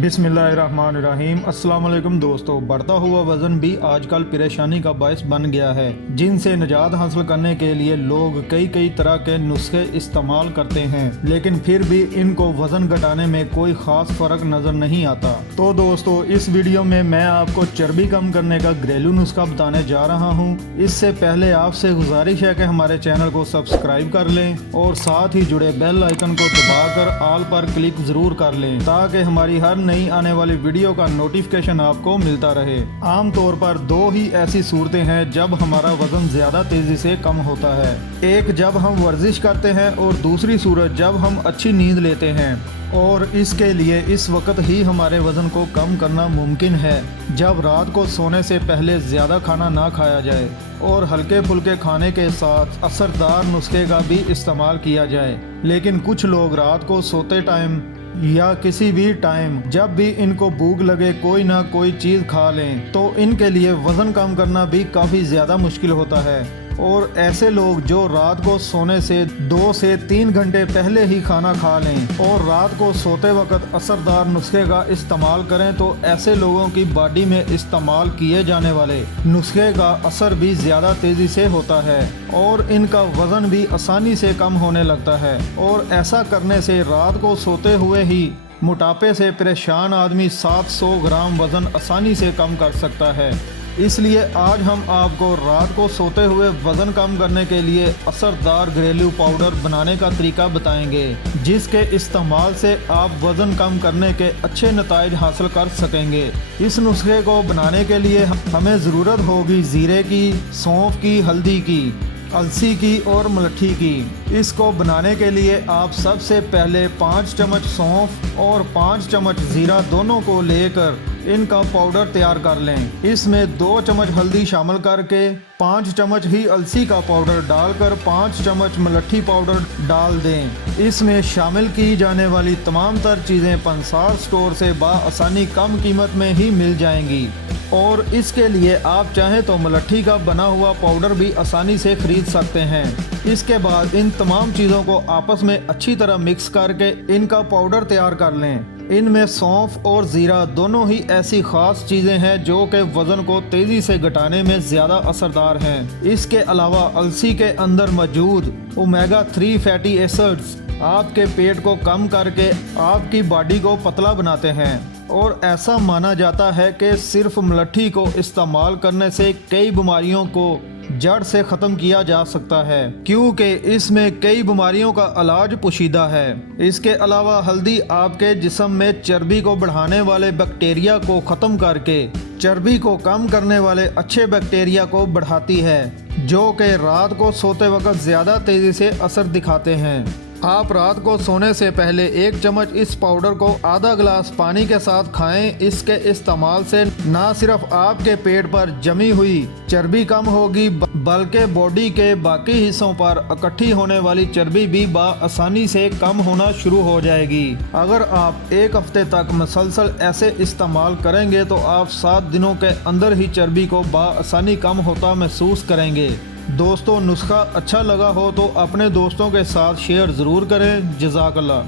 बिस्मिल्लाहिर्रहमानिर्रहीम। अस्सलाम वालेकुम दोस्तों, बढ़ता हुआ वज़न भी आजकल परेशानी का बायस बन गया है, जिनसे निजात हासिल करने के लिए लोग कई तरह के नुस्खे इस्तेमाल करते हैं, लेकिन फिर भी इनको वज़न घटाने में कोई ख़ास फ़र्क नज़र नहीं आता। तो दोस्तों, इस वीडियो में मैं आपको चर्बी कम करने का घरेलू नुस्खा बताने जा रहा हूँ। इससे पहले आपसे गुजारिश है कि हमारे चैनल को सब्सक्राइब कर लें और साथ ही जुड़े बेल आइकन को दबाकर ऑल पर क्लिक ज़रूर कर लें, ताकि हमारी हर नई आने वाली वीडियो का नोटिफिकेशन आपको मिलता रहे। आम तौर पर दो ही ऐसी सूरतें हैं जब हमारा वजन ज्यादा तेजी से कम होता है। एक जब हम वर्जिश करते हैं और दूसरी सूरत जब हम अच्छी नींद लेते हैं। और इसके लिए इस वक्त ही हमारे वज़न को कम करना मुमकिन है, जब रात को सोने से पहले ज़्यादा खाना ना खाया जाए और हल्के फुल्के खाने के साथ असरदार नुस्खे का भी इस्तेमाल किया जाए। लेकिन कुछ लोग रात को सोते टाइम या किसी भी टाइम जब भी इनको भूख लगे कोई ना कोई चीज़ खा लें, तो इनके लिए वज़न कम करना भी काफ़ी ज़्यादा मुश्किल होता है। और ऐसे लोग जो रात को सोने से 2 से 3 घंटे पहले ही खाना खा लें और रात को सोते वक्त असरदार नुस्खे का इस्तेमाल करें, तो ऐसे लोगों की बॉडी में इस्तेमाल किए जाने वाले नुस्खे का असर भी ज़्यादा तेज़ी से होता है और इनका वज़न भी आसानी से कम होने लगता है। और ऐसा करने से रात को सोते हुए ही मोटापे से परेशान आदमी 700 ग्राम वज़न आसानी से कम कर सकता है। इसलिए आज हम आपको रात को सोते हुए वज़न कम करने के लिए असरदार घरेलू पाउडर बनाने का तरीका बताएंगे, जिसके इस्तेमाल से आप वज़न कम करने के अच्छे नताइज हासिल कर सकेंगे। इस नुस्खे को बनाने के लिए हमें ज़रूरत होगी ज़ीरे की, सौंफ की, हल्दी की, अलसी की और मलट्ठी की। इसको बनाने के लिए आप सबसे पहले 5 चम्मच सौंफ और 5 चम्मच ज़ीरा दोनों को लेकर इनका पाउडर तैयार कर लें। इसमें 2 चम्मच हल्दी शामिल करके 5 चम्मच ही अलसी का पाउडर डालकर 5 चम्मच मलट्ठी पाउडर डाल दें। इसमें शामिल की जाने वाली तमाम तर चीज़ें पंसार स्टोर से बआसानी कम कीमत में ही मिल जाएंगी, और इसके लिए आप चाहें तो मलट्ठी का बना हुआ पाउडर भी आसानी से खरीद सकते हैं। इसके बाद इन तमाम चीज़ों को आपस में अच्छी तरह मिक्स करके इनका पाउडर तैयार कर लें। इनमें सौंफ और ज़ीरा दोनों ही ऐसी ख़ास चीज़ें हैं जो कि वज़न को तेज़ी से घटाने में ज़्यादा असरदार हैं। इसके अलावा अलसी के अंदर मौजूद ओमेगा 3 फैटी एसिड्स आपके पेट को कम करके आपकी बॉडी को पतला बनाते हैं। और ऐसा माना जाता है कि सिर्फ मलट्ठी को इस्तेमाल करने से कई बीमारियों को जड़ से ख़त्म किया जा सकता है, क्योंकि इसमें कई बीमारियों का इलाज पोशीदा है। इसके अलावा हल्दी आपके जिस्म में चर्बी को बढ़ाने वाले बैक्टीरिया को ख़त्म करके चर्बी को कम करने वाले अच्छे बैक्टीरिया को बढ़ाती है, जो कि रात को सोते वक्त ज़्यादा तेज़ी से असर दिखाते हैं। आप रात को सोने से पहले 1 चम्मच इस पाउडर को आधा गिलास पानी के साथ खाएं। इसके इस्तेमाल से ना सिर्फ आपके पेट पर जमी हुई चर्बी कम होगी, बल्कि बॉडी के बाकी हिस्सों पर इकट्ठी होने वाली चर्बी भी बआसानी से कम होना शुरू हो जाएगी। अगर आप 1 हफ्ते तक मुसलसल ऐसे इस्तेमाल करेंगे तो आप 7 दिनों के अंदर ही चर्बी को बआसानी कम होता महसूस करेंगे। दोस्तों, नुस्खा अच्छा लगा हो तो अपने दोस्तों के साथ शेयर ज़रूर करें। जज़ाकल्लाह।